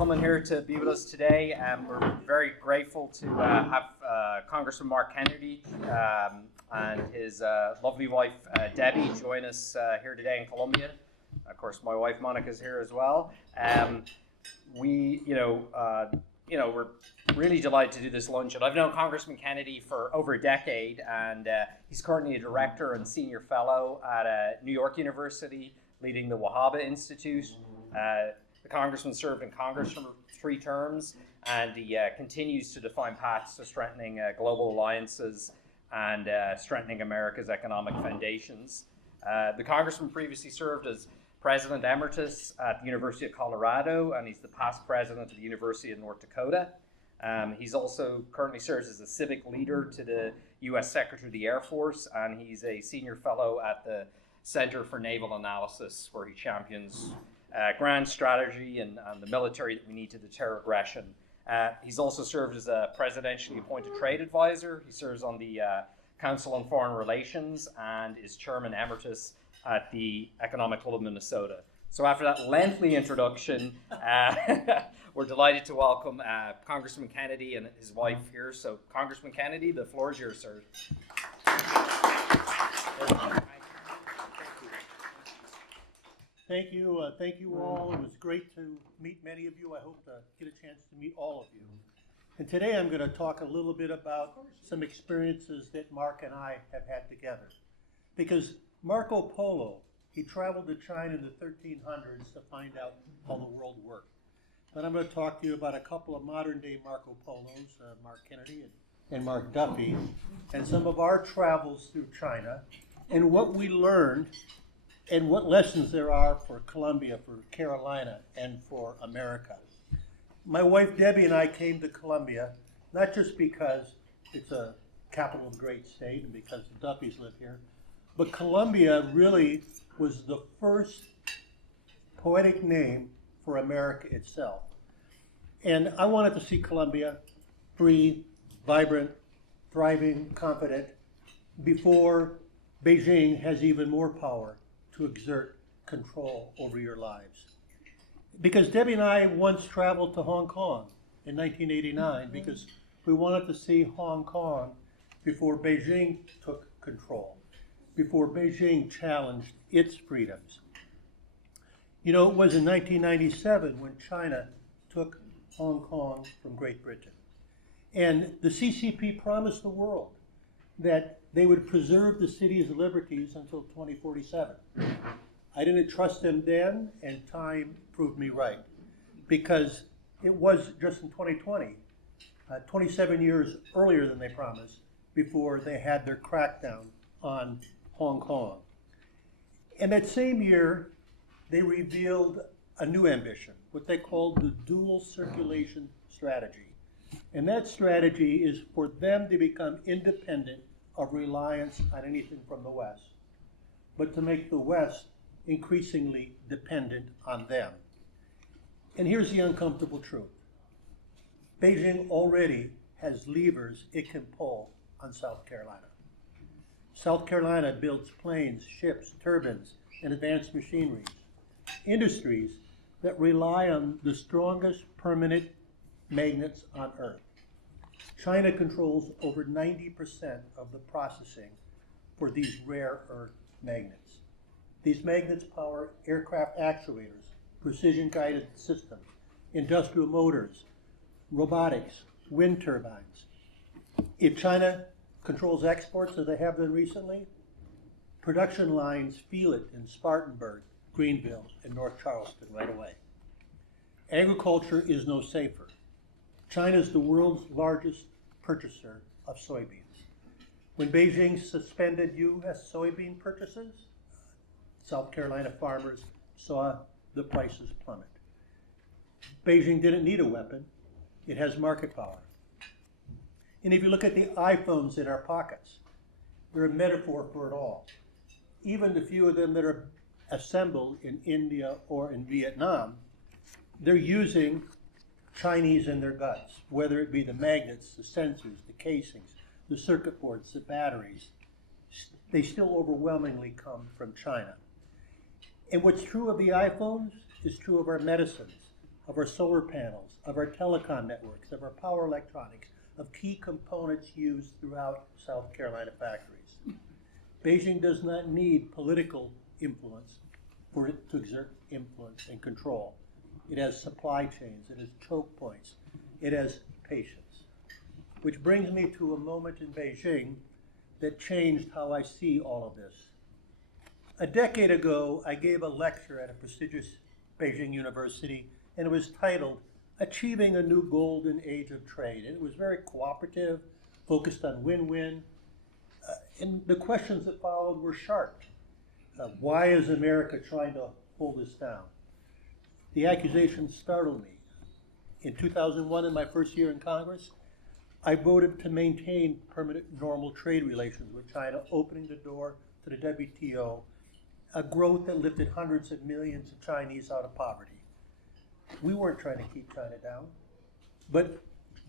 coming here to be with us today. We're very grateful to have Congressman Mark Kennedy and his lovely wife Debbie join us here today in Columbia. Of course, my wife Monica is here as well. We're really delighted to do this luncheon. I've known Congressman Kennedy for over a decade, and he's currently a director and senior fellow at New York University, leading the Wahaba Institute. The Congressman served in Congress for 3 terms, and he continues to define paths to strengthening global alliances and strengthening America's economic foundations. The Congressman previously served as President Emeritus at the University of Colorado, and he's the past president of the University of North Dakota. He's also currently serves as a civic leader to the U.S. Secretary of the Air Force, and he's a senior fellow at the Center for Naval Analysis, where he champions grand strategy and the military that we need to deter aggression. He's also served as a presidentially appointed trade advisor. He serves on the Council on Foreign Relations and is chairman emeritus at the Economic Club of Minnesota. So after that lengthy introduction, we're delighted to welcome Congressman Kennedy and his wife here. So Congressman Kennedy, the floor is yours, sir. Thank you all. It was great to meet many of you. I hope to get a chance to meet all of you. And today I'm going to talk a little bit about some experiences that Mark and I have had together. Because Marco Polo, he traveled to China in the 1300s to find out how the world worked. But I'm going to talk to you about a couple of modern day Marco Polos, Mark Kennedy and Mark Duffy, and some of our travels through China and what we learned and what lessons there are for Columbia, for Carolina, and for America. My wife Debbie and I came to Columbia, not just because it's a capital of a great state and because the Duffys live here, but Columbia really was the first poetic name for America itself. And I wanted to see Columbia free, vibrant, thriving, confident, before Beijing has even more power to exert control over your lives. Because Debbie and I once traveled to Hong Kong in 1989 because we wanted to see Hong Kong before Beijing took control, before Beijing challenged its freedoms. You know, it was in 1997 when China took Hong Kong from Great Britain. And the CCP promised the world that they would preserve the city's liberties until 2047. I didn't trust them then, and time proved me right, because it was just in 2020, 27 years earlier than they promised, before they had their crackdown on Hong Kong. And that same year, they revealed a new ambition, what they called the dual circulation strategy. And that strategy is for them to become independent of reliance on anything from the West, but to make the West increasingly dependent on them. And here's the uncomfortable truth. Beijing already has levers it can pull on South Carolina. South Carolina builds planes, ships, turbines, and advanced machinery, industries that rely on the strongest permanent magnets on Earth. China controls over 90% of the processing for these rare earth magnets. These magnets power aircraft actuators, precision-guided systems, industrial motors, robotics, wind turbines. If China controls exports, as they have done recently, production lines feel it in Spartanburg, Greenville, and North Charleston right away. Agriculture is no safer. China is the world's largest purchaser of soybeans. When Beijing suspended U.S. soybean purchases, South Carolina farmers saw the prices plummet. Beijing didn't need a weapon. It has market power. And if you look at the iPhones in our pockets, they're a metaphor for it all. Even the few of them that are assembled in India or in Vietnam, they're using Chinese in their guts, whether it be the magnets, the sensors, the casings, the circuit boards, the batteries. They still overwhelmingly come from China. And what's true of the iPhones is true of our medicines, of our solar panels, of our telecom networks, of our power electronics, of key components used throughout South Carolina factories. Beijing does not need political influence for it to exert influence and control. It has supply chains, it has choke points, it has patience. Which brings me to a moment in Beijing that changed how I see all of this. A decade ago, I gave a lecture at a prestigious Beijing university, and it was titled, Achieving a New Golden Age of Trade. And it was very cooperative, focused on win-win, and the questions that followed were sharp. Why is America trying to hold this down? The accusations startled me. In 2001, in my first year in Congress, I voted to maintain permanent normal trade relations with China, opening the door to the WTO, a growth that lifted hundreds of millions of Chinese out of poverty. We weren't trying to keep China down, but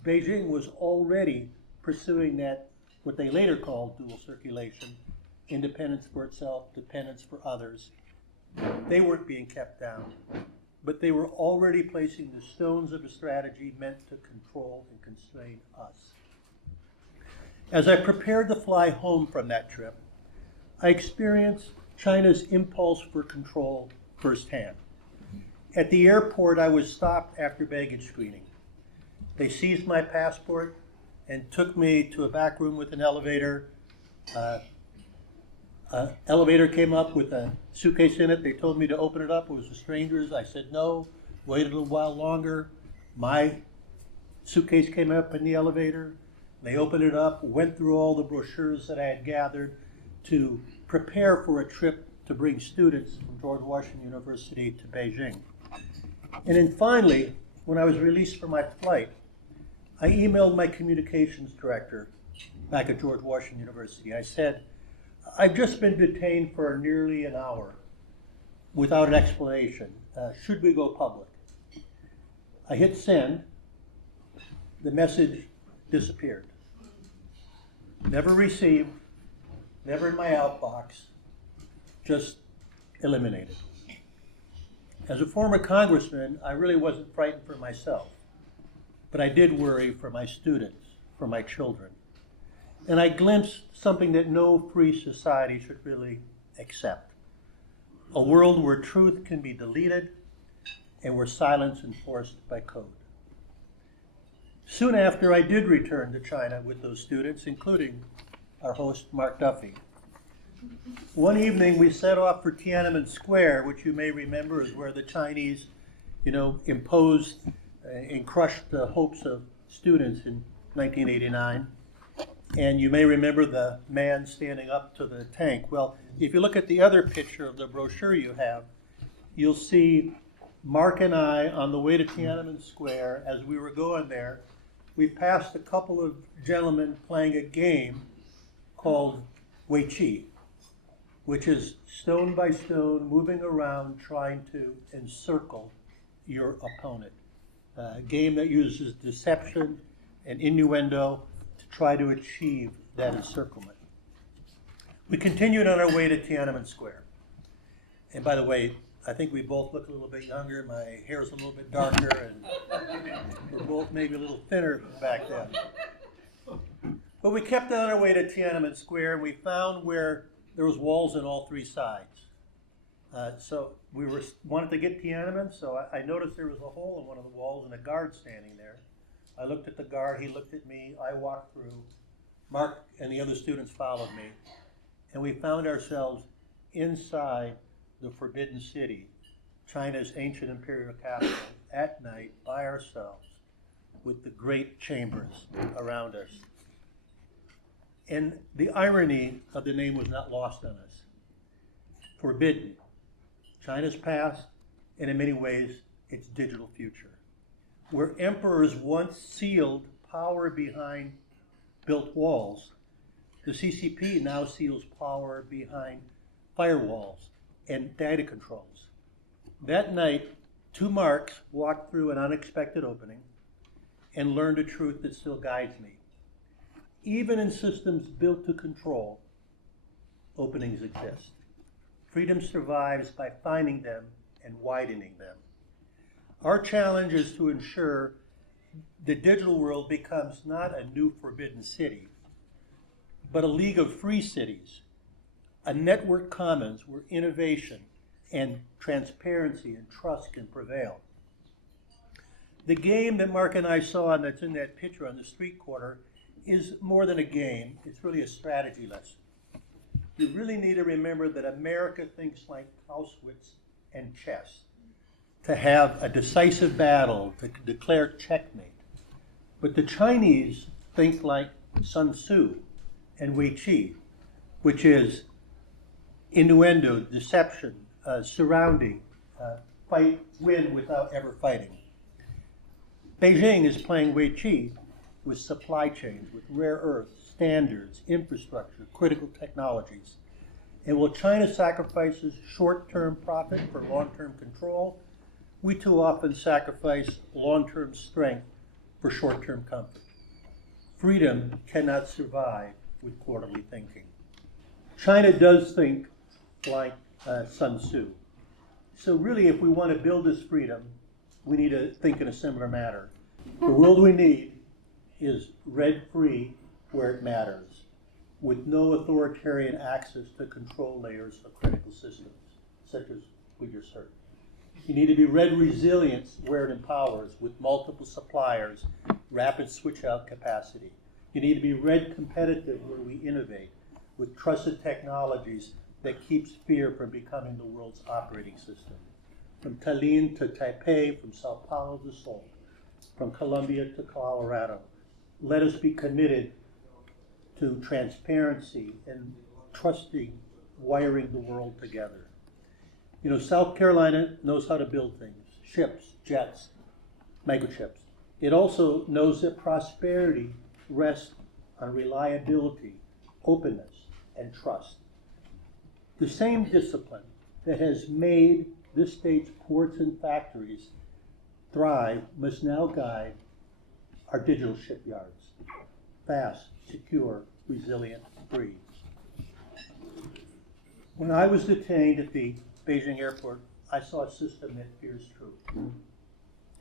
Beijing was already pursuing that, what they later called dual circulation, independence for itself, dependence for others. They weren't being kept down, but they were already placing the stones of a strategy meant to control and constrain us. As I prepared to fly home from that trip, I experienced China's impulse for control firsthand. At the airport, I was stopped after baggage screening. They seized my passport and took me to a back room with an elevator. Elevator came up with a suitcase in it. They told me to open it up. It was a stranger's. I said no. Waited a little while longer. My suitcase came up in the elevator. They opened it up, went through all the brochures that I had gathered to prepare for a trip to bring students from George Washington University to Beijing. And then finally, when I was released from my flight, I emailed my communications director back at George Washington University. I said, I've just been detained for nearly an hour without an explanation. Should we go public? I hit send. The message disappeared. Never received, never in my outbox, just eliminated. As a former congressman, I really wasn't frightened for myself, but I did worry for my students, for my children. And I glimpsed something that no free society should really accept. A world where truth can be deleted and where silence enforced by code. Soon after, I did return to China with those students, including our host, Mark Duffy. One evening, we set off for Tiananmen Square, which you may remember is where the Chinese, imposed and crushed the hopes of students in 1989. And you may remember the man standing up to the tank. Well, if you look at the other picture of the brochure you have, you'll see Mark and I on the way to Tiananmen Square. As we were going there, we passed a couple of gentlemen playing a game called Wei Qi, which is stone by stone, moving around, trying to encircle your opponent. A game that uses deception and innuendo to try to achieve that encirclement. We continued on our way to Tiananmen Square. And by the way, I think we both look a little bit younger. My hair's a little bit darker, and we're both maybe a little thinner back then. But we kept on our way to Tiananmen Square, and we found where there was walls on all three sides. So we wanted to get Tiananmen, so I noticed there was a hole in one of the walls and a guard standing there. I looked at the guard, he looked at me, I walked through. Mark and the other students followed me, and we found ourselves inside the Forbidden City, China's ancient imperial capital, at night by ourselves with the great chambers around us. And the irony of the name was not lost on us. Forbidden, China's past, and in many ways, its digital future. Where emperors once sealed power behind built walls, the CCP now seals power behind firewalls and data controls. That night, two Marks walked through an unexpected opening and learned a truth that still guides me. Even in systems built to control, openings exist. Freedom survives by finding them and widening them. Our challenge is to ensure the digital world becomes not a new forbidden city, but a league of free cities, a network commons where innovation and transparency and trust can prevail. The game that Mark and I saw and that's in that picture on the street corner is more than a game. It's really a strategy lesson. You really need to remember that America thinks like Clausewitz and chess, to have a decisive battle, to declare checkmate. But the Chinese think like Sun Tzu and Wei Qi, which is innuendo, deception, surrounding, fight, win without ever fighting. Beijing is playing Wei Qi with supply chains, with rare earths, standards, infrastructure, critical technologies. And while China sacrifices short-term profit for long-term control, we too often sacrifice long-term strength for short-term comfort. Freedom cannot survive with quarterly thinking. China does think like Sun Tzu. So really, if we want to build this freedom, we need to think in a similar manner. The world we need is red-free where it matters, with no authoritarian access to control layers of critical systems, such as we just heard. You need to be red resilience where it empowers, with multiple suppliers, rapid switch-out capacity. You need to be red competitive where we innovate, with trusted technologies that keeps fear from becoming the world's operating system. From Tallinn to Taipei, from Sao Paulo to Seoul, from Colombia to Colorado. Let us be committed to transparency and trusting, wiring the world together. You know, South Carolina knows how to build things, ships, jets, microchips. It also knows that prosperity rests on reliability, openness, and trust. The same discipline that has made this state's ports and factories thrive must now guide our digital shipyards. Fast, secure, resilient, free. When I was detained at the Beijing airport, I saw a system that fears truth.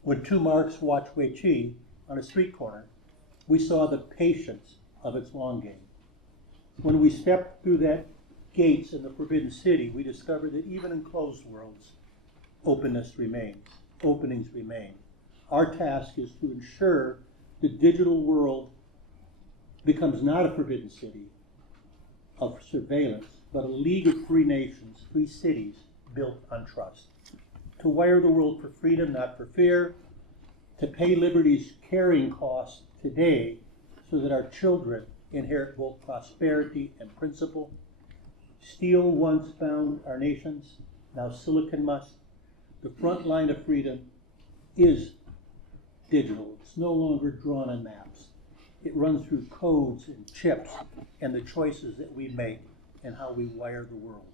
When two marks watched Wei Qi on a street corner, we saw the patience of its long game. When we stepped through that gates in the Forbidden City, we discovered that even in closed worlds, openness remains, openings remain. Our task is to ensure the digital world becomes not a forbidden city of surveillance, but a league of free nations, free cities built on trust. To wire the world for freedom, not for fear, to pay liberty's carrying costs today so that our children inherit both prosperity and principle. Steel once bound our nations, now silicon must. The front line of freedom is digital. It's no longer drawn on maps. It runs through codes and chips and the choices that we make and how we wire the world.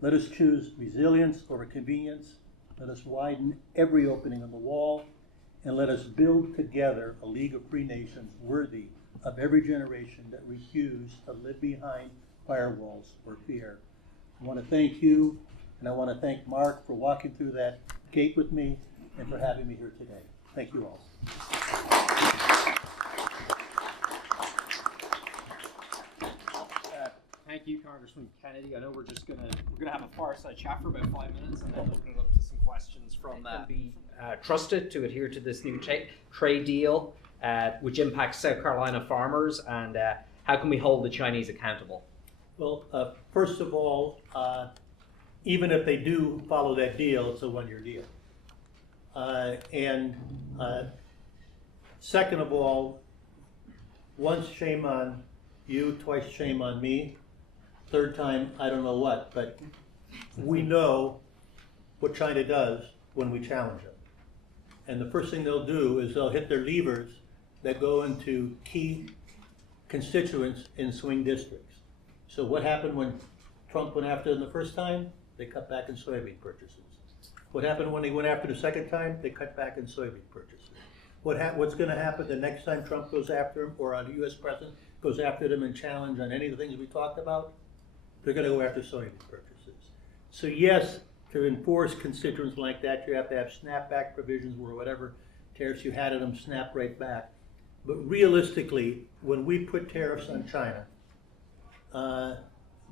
Let us choose resilience over convenience. Let us widen every opening on the wall, and let us build together a league of free nations worthy of every generation that refuse to live behind firewalls or fear. I want to thank you, and I want to thank Mark for walking through that gate with me and for having me here today. Thank you all. Thank you, Congressman Kennedy. I know we're gonna have a fireside chat for about 5 minutes, and then open it up to some questions from that. Be trusted to adhere to this new trade deal, which impacts South Carolina farmers, and how can we hold the Chinese accountable? Well, first of all, even if they do follow that deal, it's a one-year deal. And second of all, once shame on you, twice shame on me. Third time, I don't know what, but we know what China does when we challenge them. And the first thing they'll do is they'll hit their levers that go into key constituents in swing districts. So what happened when Trump went after them the first time? They cut back in soybean purchases. What happened when they went after the second time? They cut back in soybean purchases. What's going to happen the next time Trump goes after him, or a U.S. president goes after them and challenge on any of the things we talked about? They're going to go after soybean purchases. So yes, to enforce constituents like that, you have to have snapback provisions where whatever tariffs you had on them snap right back. But realistically, when we put tariffs on China,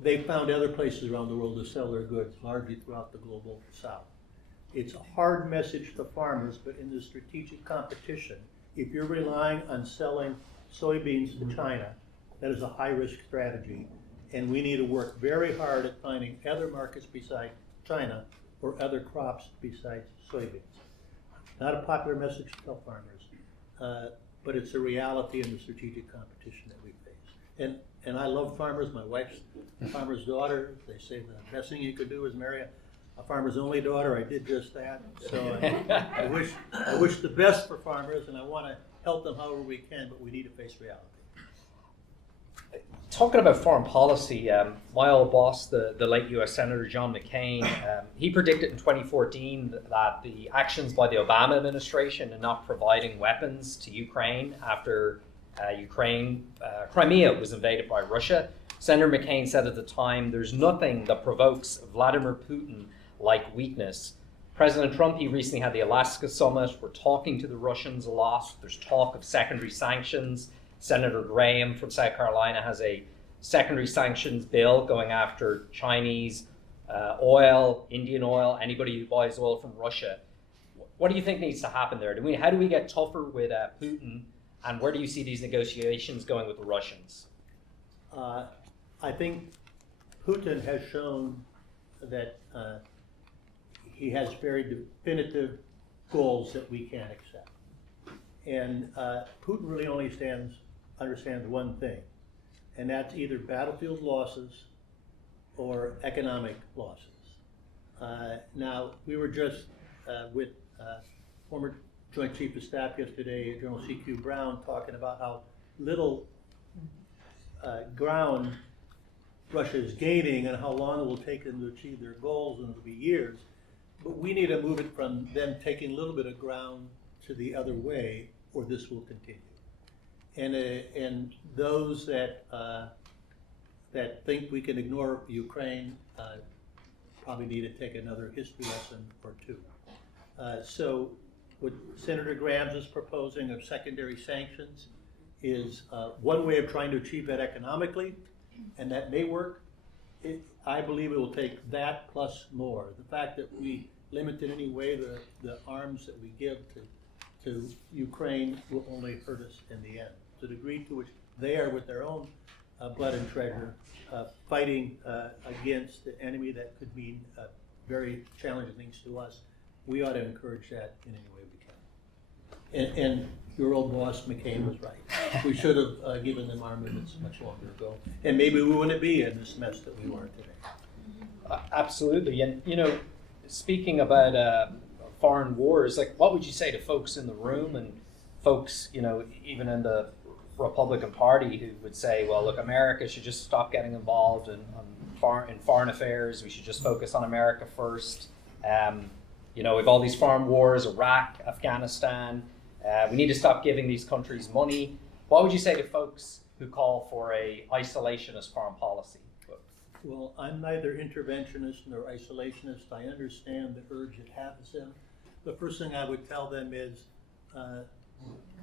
they found other places around the world to sell their goods, largely throughout the global south. It's a hard message to farmers, but in the strategic competition, if you're relying on selling soybeans to China, that is a high-risk strategy, and we need to work very hard at finding other markets besides China or other crops besides soybeans. Not a popular message to tell farmers, but it's a reality in the strategic competition that we face. And I love farmers. My wife's a farmer's daughter. They say the best thing you could do is marry a farmer's only daughter. I did just that. So I wish the best for farmers, and I want to help them however we can, but we need to face reality. Talking about foreign policy, my old boss, the late U.S. Senator John McCain, he predicted in 2014 that the actions by the Obama administration in not providing weapons to Ukraine after Crimea was invaded by Russia. Senator McCain said at the time, "There's nothing that provokes Vladimir Putin like weakness." President Trump, he recently had the Alaska summit. We're talking to the Russians a lot. There's talk of secondary sanctions. Senator Graham from South Carolina has a secondary sanctions bill going after Chinese oil, Indian oil, anybody who buys oil from Russia. What do you think needs to happen there? How do we get tougher with Putin, and where do you see these negotiations going with the Russians? I think Putin has shown that he has very definitive goals that we can't accept. And Putin really only understands one thing, and that's either battlefield losses or economic losses. Now, we were just with former Joint Chief of Staff yesterday, General C.Q. Brown, talking about how little ground Russia is gaining and how long it will take them to achieve their goals, and it'll be years. But we need to move it from them taking a little bit of ground to the other way, or this will continue. And those that think we can ignore Ukraine probably need to take another history lesson or two. So what Senator Graham is proposing of secondary sanctions is one way of trying to achieve that economically, and that may work. I believe it will take that plus more. The fact that we limit in any way the arms that we give to Ukraine will only hurt us in the end. To the degree to which they are, with their own blood and treasure, fighting against the enemy that could mean very challenging things to us, we ought to encourage that in any way we can. And your old boss, McCain, was right. We should have given them armaments much longer ago. And maybe we wouldn't be in this mess that we are today. Absolutely. And, speaking about foreign wars, like, what would you say to folks in the room and folks, even in the Republican Party who would say, well, look, America should just stop getting involved in foreign affairs. We should just focus on America first. With all these foreign wars, Iraq, Afghanistan, we need to stop giving these countries money. What would you say to folks who call for a isolationist foreign policy? Well, I'm neither interventionist nor isolationist. I understand the urge it has them. The first thing I would tell them is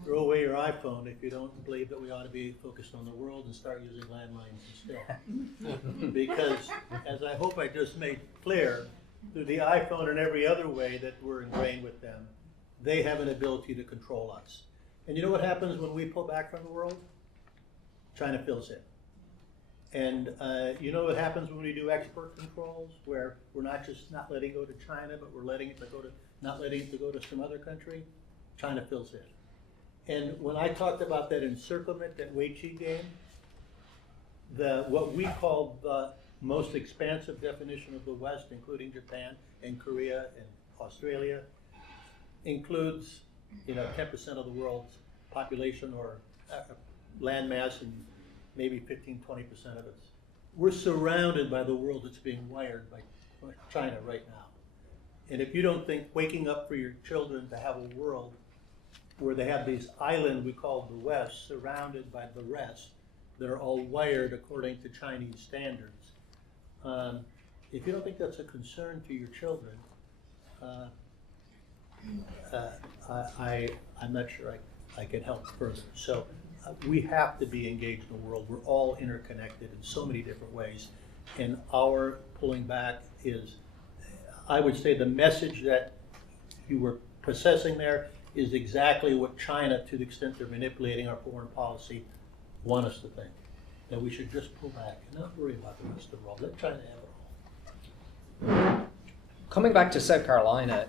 throw away your iPhone if you don't believe that we ought to be focused on the world, and start using landlines instead. Because, as I hope I just made clear, through the iPhone and every other way that we're ingrained with them, they have an ability to control us. And you know what happens when we pull back from the world? China fills in. And you know what happens when we do export controls, where we're not letting it go to China, but we're not letting it go to some other country? China fills in. And when I talked about that encirclement, that Weiqi game, what we call the most expansive definition of the West, including Japan and Korea and Australia, includes 10% of the world's population or land mass, and maybe 15-20% of it. We're surrounded by the world that's being wired by China right now. And if you don't think waking up for your children to have a world where they have these islands we call the West, surrounded by the rest, that are all wired according to Chinese standards, if you don't think that's a concern to your children, I'm not sure I can help further. So we have to be engaged in the world. We're all interconnected in so many different ways. And our pulling back is, I would say the message that you were processing there is exactly what China, to the extent they're manipulating our foreign policy, want us to think. That we should just pull back and not worry about the rest of the world. Let China have it all. Coming back to South Carolina,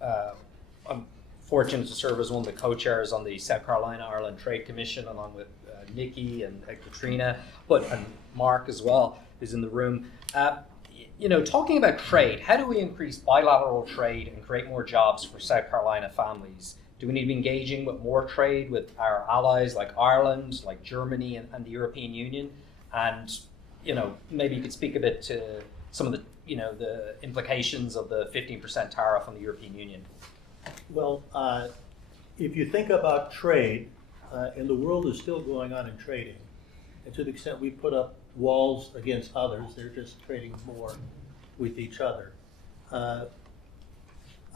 I'm fortunate to serve as one of the co-chairs on the South Carolina-Ireland Trade Commission, along with Nikki and Katrina, and Mark as well, who's in the room. Talking about trade, how do we increase bilateral trade and create more jobs for South Carolina families? Do we need to be engaging with more trade with our allies like Ireland, like Germany, and the European Union? And, maybe you could speak a bit to some of the, the implications of the 15% tariff on the European Union. Well, if you think about trade, and the world is still going on in trading, and to the extent we put up walls against others, they're just trading more with each other.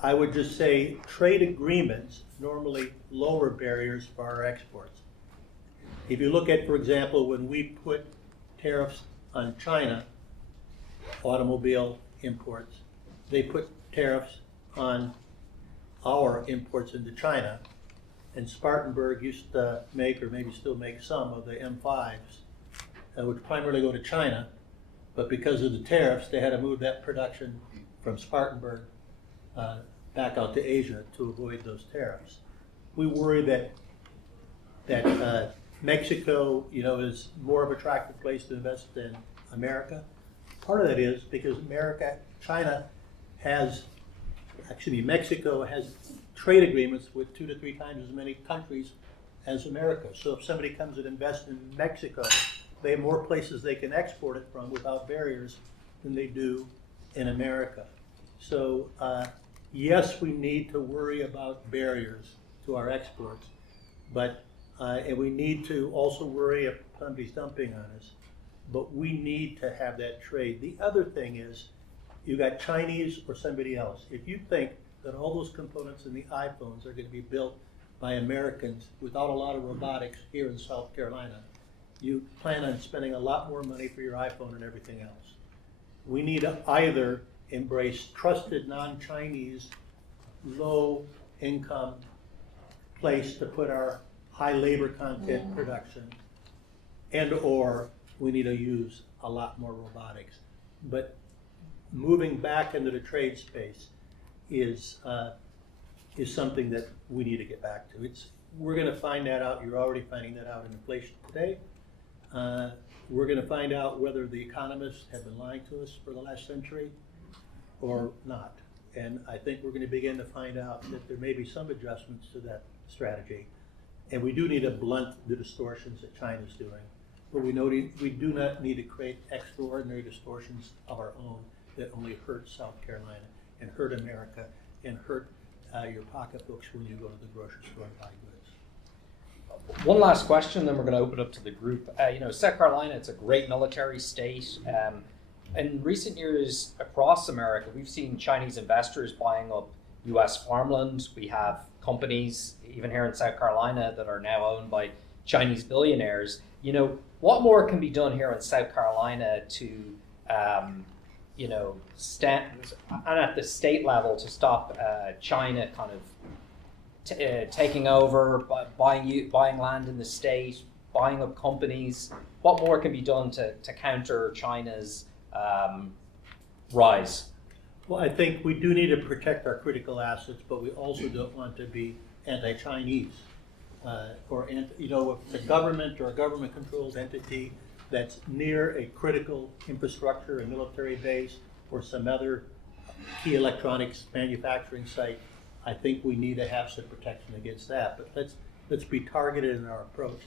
I would just say trade agreements normally lower barriers for our exports. If you look at, for example, when we put tariffs on China, automobile imports, they put tariffs on our imports into China. And Spartanburg used to make, or maybe still make, some of the M5s, which primarily go to China, but because of the tariffs, they had to move that production from Spartanburg back out to Asia to avoid those tariffs. We worry that Mexico, is more of an attractive place to invest than America. Part of that is because Mexico has trade agreements with 2 to 3 times as many countries as America. So if somebody comes and invests in Mexico, they have more places they can export it from without barriers than they do in America. So yes, we need to worry about barriers to our exports, but and we need to also worry if somebody's dumping on us, but we need to have that trade. The other thing is, you got Chinese or somebody else. If you think that all those components in the iPhones are going to be built by Americans without a lot of robotics here in South Carolina, you plan on spending a lot more money for your iPhone and everything else. We need to either embrace trusted non-Chinese, low-income place to put our high labor content production, and or we need to use a lot more robotics. But moving back into the trade space is something that we need to get back to. We're going to find that out. You're already finding that out in inflation today. We're going to find out whether the economists have been lying to us for the last century or not. And I think we're going to begin to find out that there may be some adjustments to that strategy. And we do need to blunt the distortions that China's doing. But we do not need to create extraordinary distortions of our own that only hurt South Carolina and hurt America and hurt your pocketbooks when you go to the grocery store and buy goods. One last question, then we're going to open up to the group. South Carolina, it's a great military state. In recent years across America, we've seen Chinese investors buying up U.S. farmland. We have companies, even here in South Carolina, that are now owned by Chinese billionaires. What more can be done here in South Carolina to, stand, and at the state level, to stop China kind of taking over, buying land in the state, buying up companies? What more can be done to counter China's rise? Well, I think we do need to protect our critical assets, but we also don't want to be anti-Chinese. If the government or a government-controlled entity that's near a critical infrastructure, a military base, or some other key electronics manufacturing site, I think we need to have some protection against that. But let's be targeted in our approach,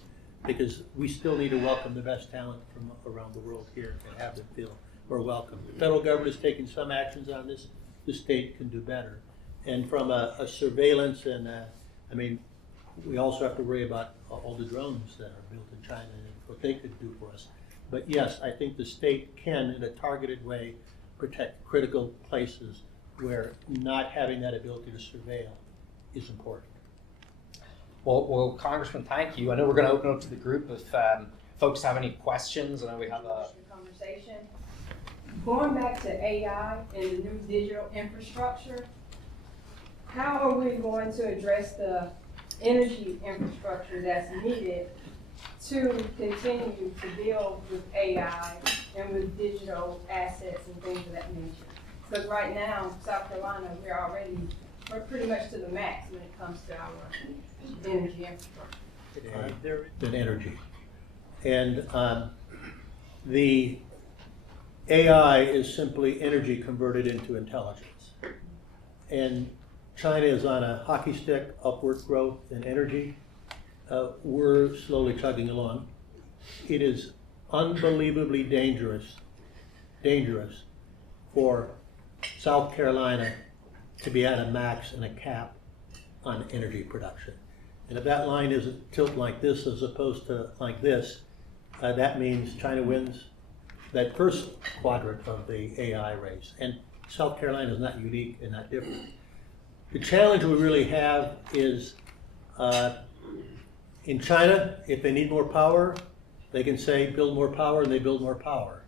because we still need to welcome the best talent from around the world here and have them feel we're welcome. The federal government is taking some actions on this. The state can do better. And from a surveillance and we also have to worry about all the drones that are built in China and what they could do for us. But yes, I think the state can, in a targeted way, protect critical places where not having that ability to surveil is important. Well, Congressman, thank you. I know we're going to open up to the group if folks have any questions. I know we have a conversation. Going back to AI and the new digital infrastructure, how are we going to address the energy infrastructure that's needed to continue to deal with AI and with digital assets and things of that nature? Because right now, South Carolina, we're pretty much to the max when it comes to our energy infrastructure. Than energy. And the AI is simply energy converted into intelligence. And China is on a hockey stick, upward growth in energy. We're slowly chugging along. It is unbelievably dangerous for South Carolina to be at a max and a cap on energy production. And if that line is a tilt like this as opposed to like this, that means China wins that first quadrant of the AI race. And South Carolina is not unique and not different. The challenge we really have is in China, if they need more power, they can say build more power, and they build more power.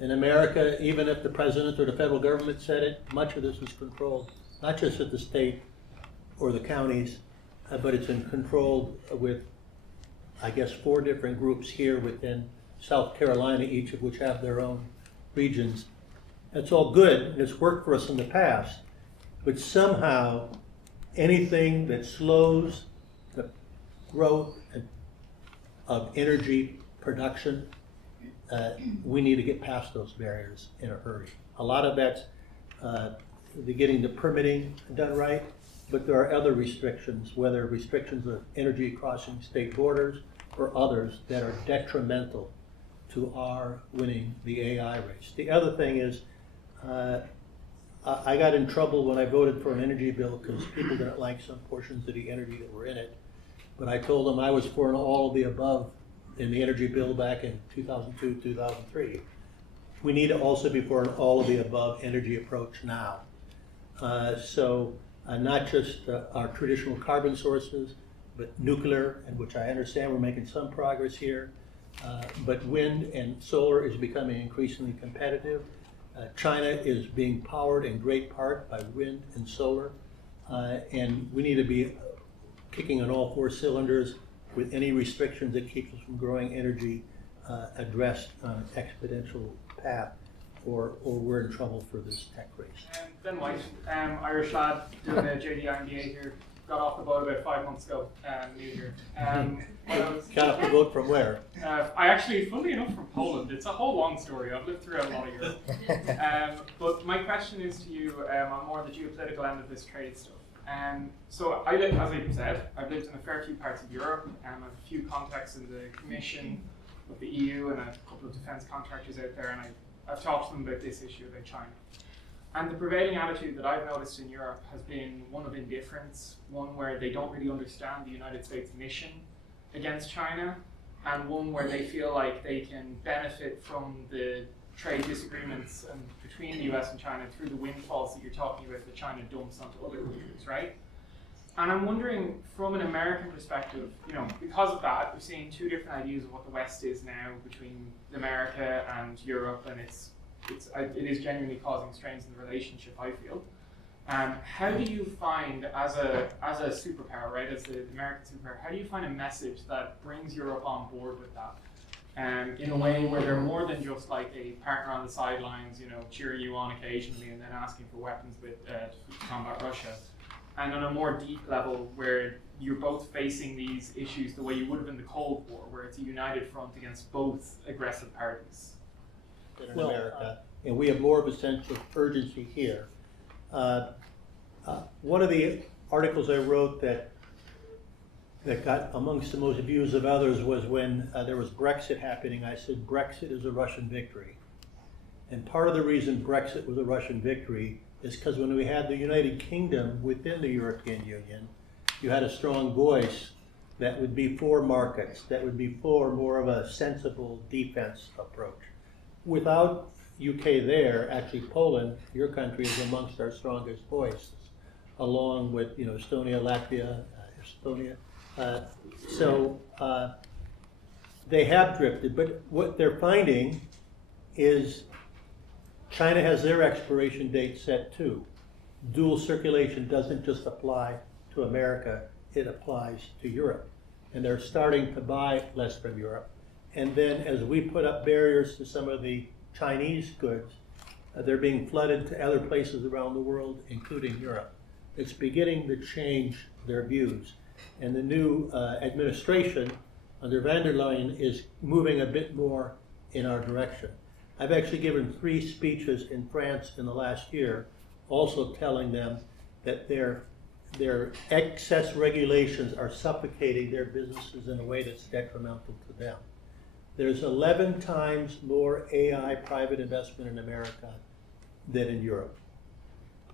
In America, even if the president or the federal government said it, much of this is controlled, not just at the state or the counties, but it's controlled with, I guess, 4 different groups here within South Carolina, each of which have their own regions. That's all good, and it's worked for us in the past, but somehow anything that slows the growth of energy production, we need to get past those barriers in a hurry. A lot of that's getting the permitting done right, but there are other restrictions, whether restrictions of energy crossing state borders or others that are detrimental to our winning the AI race. The other thing is, I got in trouble when I voted for an energy bill because people didn't like some portions of the energy that were in it. But I told them I was for an all of the above in the energy bill back in 2002, 2003. We need to also be for an all of the above energy approach now. Not just our traditional carbon sources, but nuclear, in which I understand we're making some progress here. But wind and solar is becoming increasingly competitive. China is being powered in great part by wind and solar. And we need to be kicking on all 4 cylinders with any restrictions that keep us from growing energy addressed on an exponential path, or we're in trouble for this tech race. Ben White, Irish lad, doing a JD MBA here. Got off the boat about 5 months ago, new here. Got off the boat from where? I actually, funnily enough, from Poland. It's a whole long story. I've lived throughout a lot of Europe. But my question is to you on more the geopolitical end of this trade stuff. So I live, as I said, I've lived in a fair few parts of Europe. I have a few contacts in the Commission of the EU and a couple of defence contractors out there, and I've talked to them about this issue about China. And the prevailing attitude that I've noticed in Europe has been one of indifference, one where they don't really understand the United States mission against China, and one where they feel like they can benefit from the trade disagreements between the US and China through the windfalls that you're talking about that China dumps onto other countries, right? And I'm wondering, from an American perspective, because of that, we're seeing 2 different ideas of what the West is now between America and Europe, and it is genuinely causing strains in the relationship, I feel. How do you find, as a superpower, right, as the American superpower, how do you find a message that brings Europe on board with that? In a way where they're more than just like a partner on the sidelines, cheering you on occasionally and then asking for weapons to combat Russia. And on a more deep level where you're both facing these issues the way you would have in the Cold War, where it's a united front against both aggressive parties. In America, and we have more of a sense of urgency here. One of the articles I wrote that got amongst the most views of others was when there was Brexit happening. I said Brexit is a Russian victory. And part of the reason Brexit was a Russian victory is because when we had the United Kingdom within the European Union, you had a strong voice that would be for markets, that would be for more of a sensible defense approach. Without UK there, actually Poland, your country, is amongst our strongest voices, along with Estonia, Latvia, Estonia. So they have drifted, but what they're finding is China has their expiration date set too. Dual circulation doesn't just apply to America, it applies to Europe. And they're starting to buy less from Europe. And then as we put up barriers to some of the Chinese goods, they're being flooded to other places around the world, including Europe. It's beginning to change their views. And the new administration under van der Leyen is moving a bit more in our direction. I've actually given 3 speeches in France in the last year, also telling them that their excess regulations are suffocating their businesses in a way that's detrimental to them. There's 11 times more AI private investment in America than in Europe.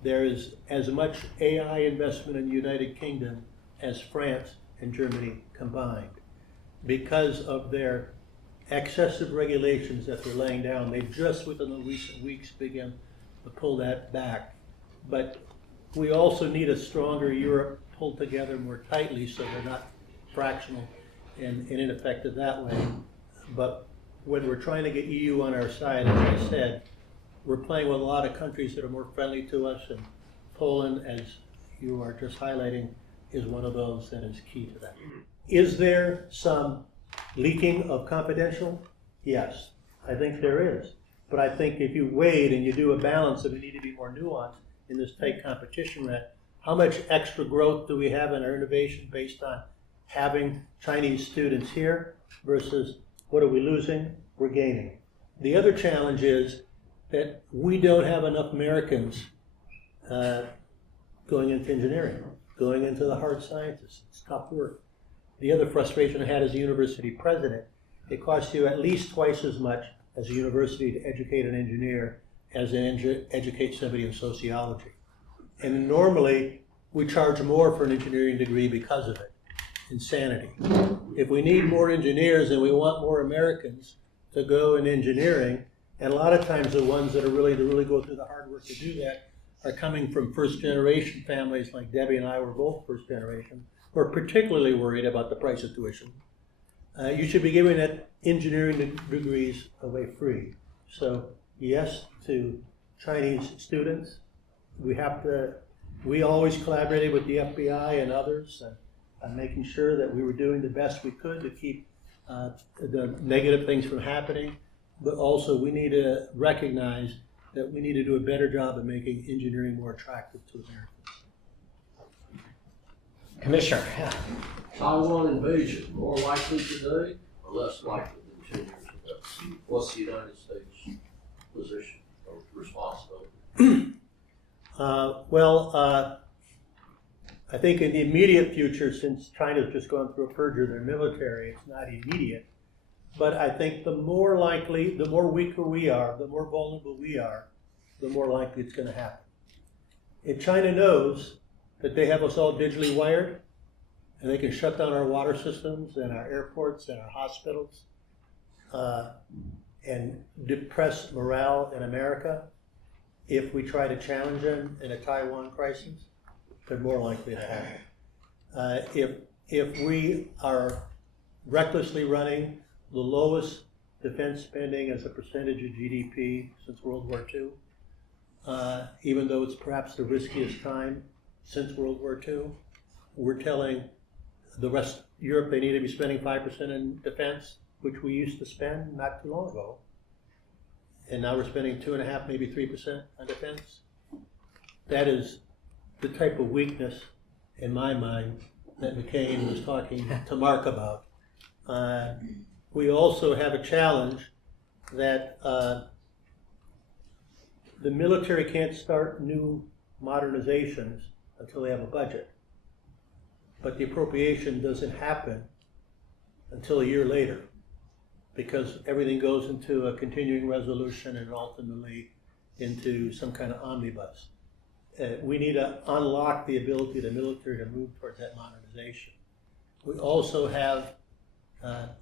There is as much AI investment in the United Kingdom as France and Germany combined. Because of their excessive regulations that they're laying down, they've just within the recent weeks begun to pull that back. But we also need a stronger Europe pulled together more tightly so they're not fractional and ineffective that way. But when we're trying to get EU on our side, as I said, we're playing with a lot of countries that are more friendly to us, and Poland, as you are just highlighting, is one of those that is key to that. Is there some leaking of confidential? Yes, I think there is. But I think if you wait and you do a balance, and we need to be more nuanced in this tight competition we're at, how much extra growth do we have in our innovation based on having Chinese students here versus what are we losing? We're gaining. The other challenge is that we don't have enough Americans going into engineering, going into the hard sciences. It's tough work. The other frustration I had as a university president, it costs you at least twice as much as a university to educate an engineer as educate somebody in sociology. And normally, we charge more for an engineering degree because of it. Insanity. If we need more engineers and we want more Americans to go in engineering, and a lot of times the ones that are really go through the hard work to do that are coming from first generation families like Debbie and I were both first generation, we're particularly worried about the price of tuition. You should be giving that engineering degrees away free. So yes to Chinese students. We always collaborated with the FBI and others on making sure that we were doing the best we could to keep the negative things from happening. But also we need to recognize that we need to do a better job of making engineering more attractive to Americans. Commissioner. Taiwan invasion, more likely today or less likely than 10 years ago? What's the United States position or responsibility? I think in the immediate future, since China's just gone through a purge of their military, it's not immediate. But I think the more likely, the more weaker we are, the more vulnerable we are, the more likely it's going to happen. If China knows that they have us all digitally wired, and they can shut down our water systems and our airports and our hospitals, and depress morale in America, if we try to challenge them in a Taiwan crisis, they're more likely to happen. If we are recklessly running the lowest defense spending as a percentage of GDP since World War II, even though it's perhaps the riskiest time since World War II, we're telling the rest of Europe they need to be spending 5% in defense, which we used to spend not too long ago. And now we're spending 2.5%, maybe 3% on defense. That is the type of weakness, in my mind, that McCain was talking to Mark about. We also have a challenge that the military can't start new modernizations until they have a budget. But the appropriation doesn't happen until a year later, because everything goes into a continuing resolution and ultimately into some kind of omnibus. We need to unlock the ability of the military to move towards that modernization. We also have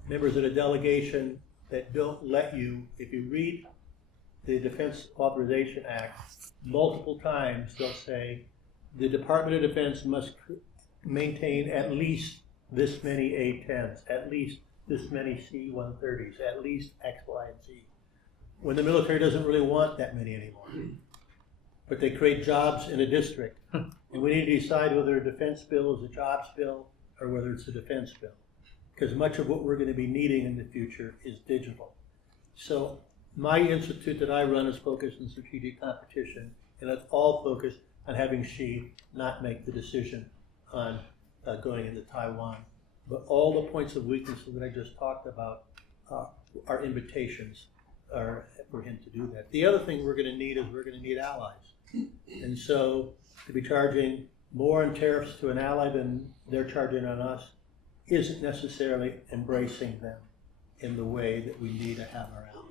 members of the delegation that don't let you, if you read the Defense Authorization Act, multiple times they'll say the Department of Defense must maintain at least this many A-10s, at least this many C-130s, at least X, Y, and Z. When the military doesn't really want that many anymore. But they create jobs in a district. And we need to decide whether a defense bill is a jobs bill or whether it's a defense bill. Because much of what we're going to be needing in the future is digital. So my institute that I run is focused on strategic competition, and it's all focused on having Xi not make the decision on going into Taiwan. But all the points of weakness that I just talked about are invitations for him to do that. The other thing we're going to need is we're going to need allies. And so to be charging more in tariffs to an ally than they're charging on us isn't necessarily embracing them in the way that we need to have our allies.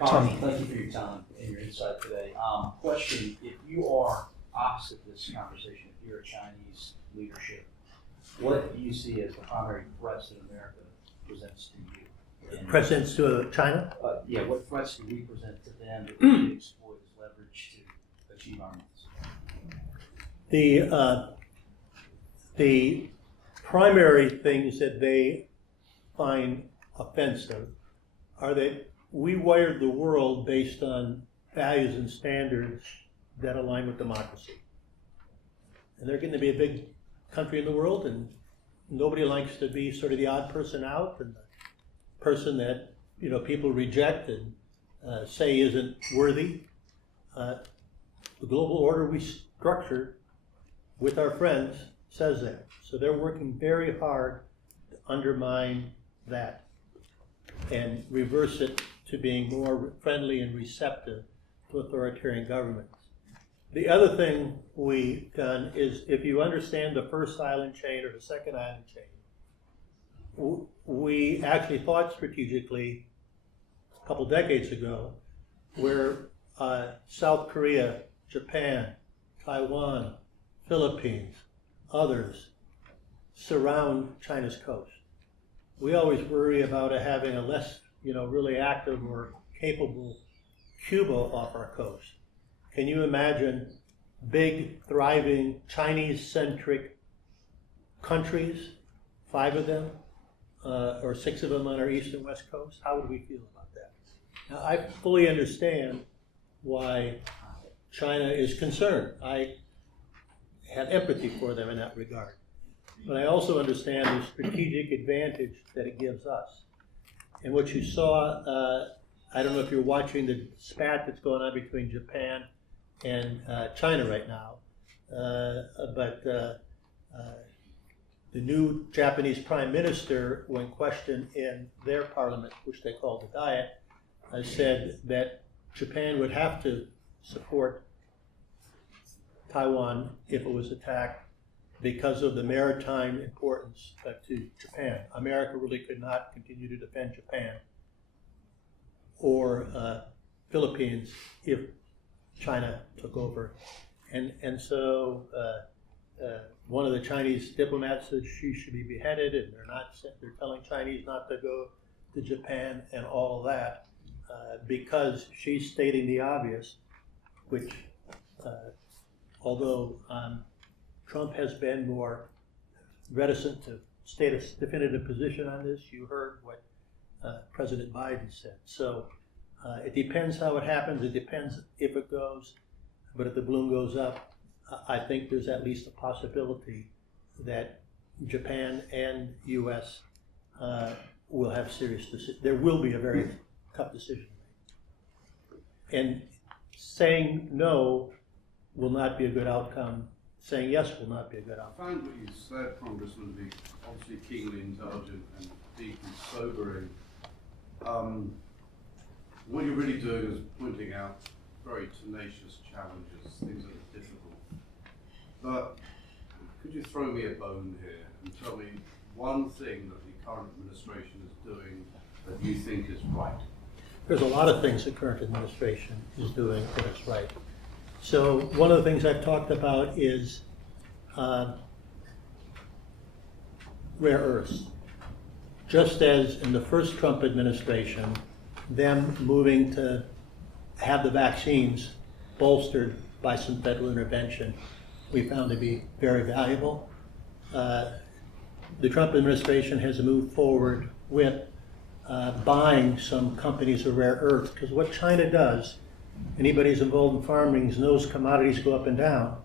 Congressman, thank you for your time and your insight today. Question, if you are opposite this conversation, if you're a Chinese leadership, what do you see as the primary threats that America presents to you? And, Presents to China? yeah, what threats do we present to them that we can exploit as leverage to achieve our needs? The primary things that they find offensive are that we wired the world based on values and standards that align with democracy. And they're going to be a big country in the world, and nobody likes to be sort of the odd person out and the person that people reject and say isn't worthy. The global order we structured with our friends says that. So they're working very hard to undermine that and reverse it to being more friendly and receptive to authoritarian governments. The other thing we've done is, if you understand the first island chain or the second island chain, we actually thought strategically a couple decades ago where South Korea, Japan, Taiwan, Philippines, others surround China's coast. We always worry about having a less, really active or capable Cuba off our coast. Can you imagine big, thriving, Chinese-centric countries, 5 of them, or 6 of them on our east and west coast? How would we feel about that? Now, I fully understand why China is concerned. I have empathy for them in that regard. But I also understand the strategic advantage that it gives us. And what you saw, I don't know if you're watching the spat that's going on between Japan and China right now, but the new Japanese Prime Minister, when questioned in their parliament, which they call the Diet, said that Japan would have to support Taiwan if it was attacked because of the maritime importance to Japan. America really could not continue to defend Japan or Philippines if China took over. And so one of the Chinese diplomats said she should be beheaded, and they're telling Chinese not to go to Japan and all of that because she's stating the obvious, which although Trump has been more reticent to state a definitive position on this, you heard what President Biden said. So it depends how it happens, it depends if it goes, but if the balloon goes up, I think there's at least a possibility that Japan and U.S. Will have serious decisions. There will be a very tough decision. And saying no will not be a good outcome. Saying yes will not be a good I outcome. found what you said, Congressman, to be obviously keenly intelligent and deeply sobering. What you're really doing is pointing out very tenacious challenges, things that are difficult. But could you throw me a bone here and tell me one thing that the current administration is doing that you think is right? There's a lot of things the current administration is doing that is right. So one of the things I've talked about is rare earths. Just as in the first Trump administration, them moving to have the vaccines bolstered by some federal intervention, we found to be very valuable. The Trump administration has moved forward with buying some companies of rare earth, because what China does, anybody who's involved in farming knows commodities go up and down.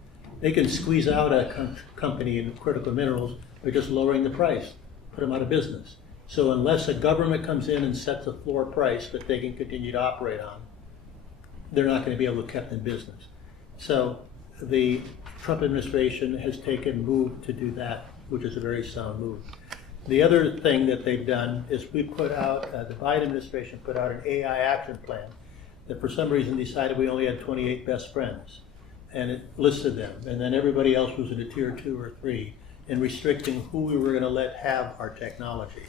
They can squeeze out a company in critical minerals by just lowering the price, put them out of business. So unless a government comes in and sets a floor price that they can continue to operate on, they're not going to be able to keep in business. So the Trump administration has taken move to do that, which is a very sound move. The other thing that they've done is we put out, the Biden administration put out an AI action plan that for some reason decided we only had 28 best friends. And it listed them. And then everybody else was in a tier 2 or 3 and restricting who we were going to let have our technology,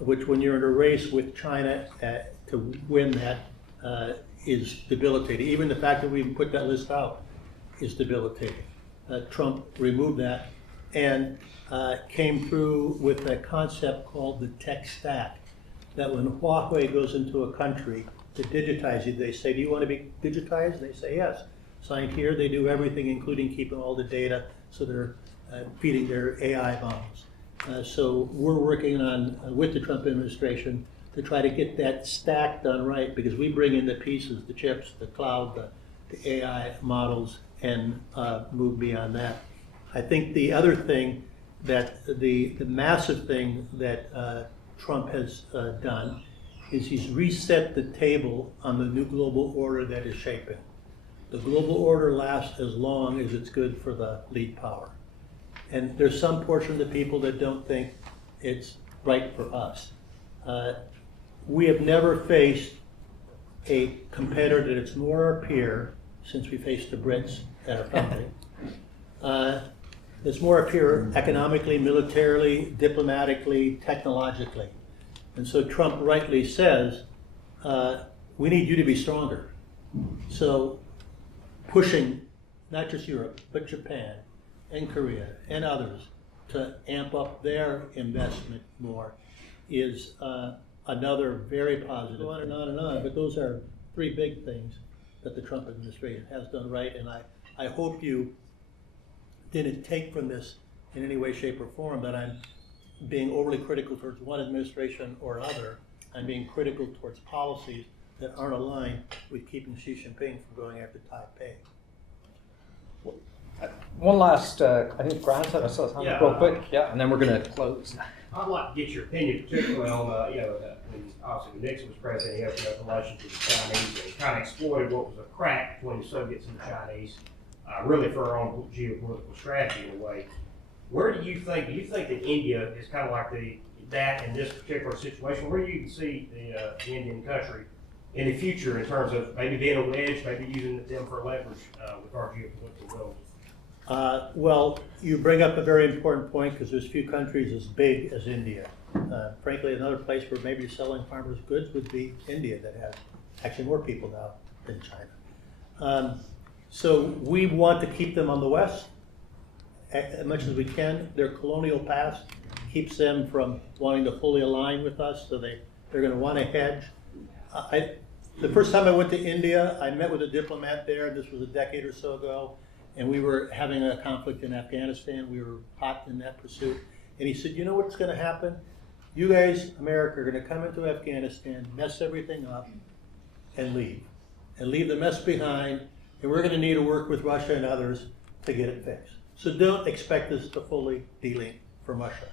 which when you're in a race with China to win that is debilitating. Even the fact that we even put that list out is debilitating. Trump removed that and came through with a concept called the tech stack, that when Huawei goes into a country to digitize you, they say, do you want to be digitized? They say yes. Signed here, they do everything, including keeping all the data, so they're feeding their AI models. So we're working on, with the Trump administration, to try to get that stack done right, because we bring in the pieces, the chips, the cloud, the AI models, and move beyond that. I think the other thing that, the massive thing that Trump has done is he's reset the table on the new global order that is shaping. The global order lasts as long as it's good for the lead power. And there's some portion of the people that don't think it's right for us. We have never faced a competitor that's more our peer since we faced the Brits at our company. That's more our peer economically, militarily, diplomatically, technologically. And so Trump rightly says, we need you to be stronger. So pushing not just Europe, but Japan and Korea and others to amp up their investment more is another very positive. On and on and on, but those are 3 big things that the Trump administration has done right, and I hope you didn't take from this in any way, shape, or form that I'm being overly critical towards one administration or another. I'm being critical towards policies that aren't aligned with keeping Xi Jinping from going after Taipei. One last, I think Grant had us on real quick, and then we're going to close. I'd like to get your opinion, particularly on, when obviously when Nixon was president, he opened up relations with the Chinese and kind of exploited what was a crack between the Soviets and the Chinese, really for our own geopolitical strategy in a way. Where do you think that India is kind of like that in this particular situation? Where do you see the Indian country in the future in terms of maybe being a wedge, maybe using them for leverage with our geopolitical goals? Well, you bring up a very important point, because there's few countries as big as India. Frankly, another place where maybe selling farmers' goods would be India, that has actually more people now than China. So we want to keep them on the west as much as we can. Their colonial past keeps them from wanting to fully align with us, so they're going to want to hedge. The first time I went to India, I met with a diplomat there. This was a decade or so ago. And we were having a conflict in Afghanistan. We were hot in that pursuit. And he said, you know what's going to happen? You guys, America, are going to come into Afghanistan, mess everything up, and leave. And leave the mess behind. And we're going to need to work with Russia and others to get it fixed. So don't expect us to fully delink from Russia.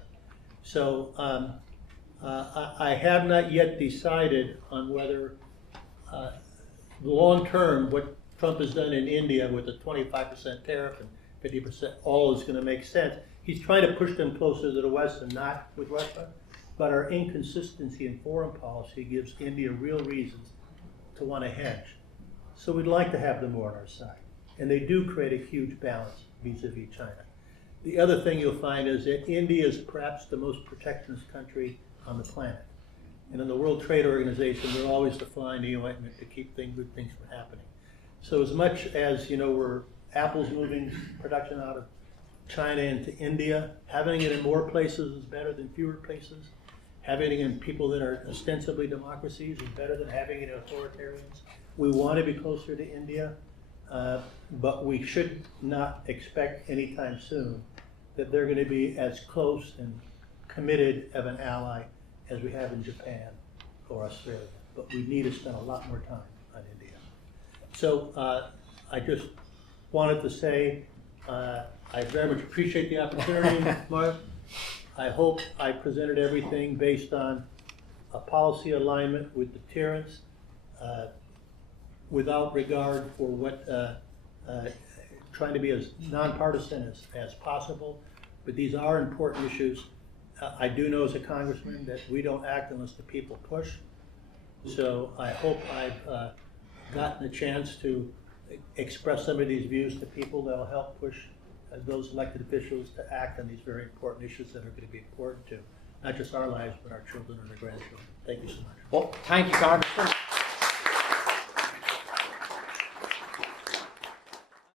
So I have not yet decided on whether long term, what Trump has done in India with a 25% tariff and 50% all is going to make sense. He's trying to push them closer to the West and not with Russia. But our inconsistency in foreign policy gives India real reasons to want to hedge. So we'd like to have them more on our side. And they do create a huge balance vis-a-vis China. The other thing you'll find is that India is perhaps the most protectionist country on the planet. And in the World Trade Organization, they're always defying the ointment to keep good things from happening. So as much as, we're Apple's moving production out of China into India, having it in more places is better than fewer places. having it in people that are ostensibly democracies is better than having it in authoritarians. We want to be closer to India, but we should not expect anytime soon that they're going to be as close and committed of an ally as we have in Japan or Australia. But we need to spend a lot more time on India. So I just wanted to say I very much appreciate the opportunity, Mark. I hope I presented everything based on a policy alignment with deterrence, without regard for what, trying to be as nonpartisan as possible. But these are important issues. I do know as a congressman that we don't act unless the people push. So I hope I've gotten a chance to express some of these views to people that'll help push those elected officials to act on these very important issues that are going to be important to not just our lives, but our children and our grandchildren. Thank you so much. Well, thank you, Congressman.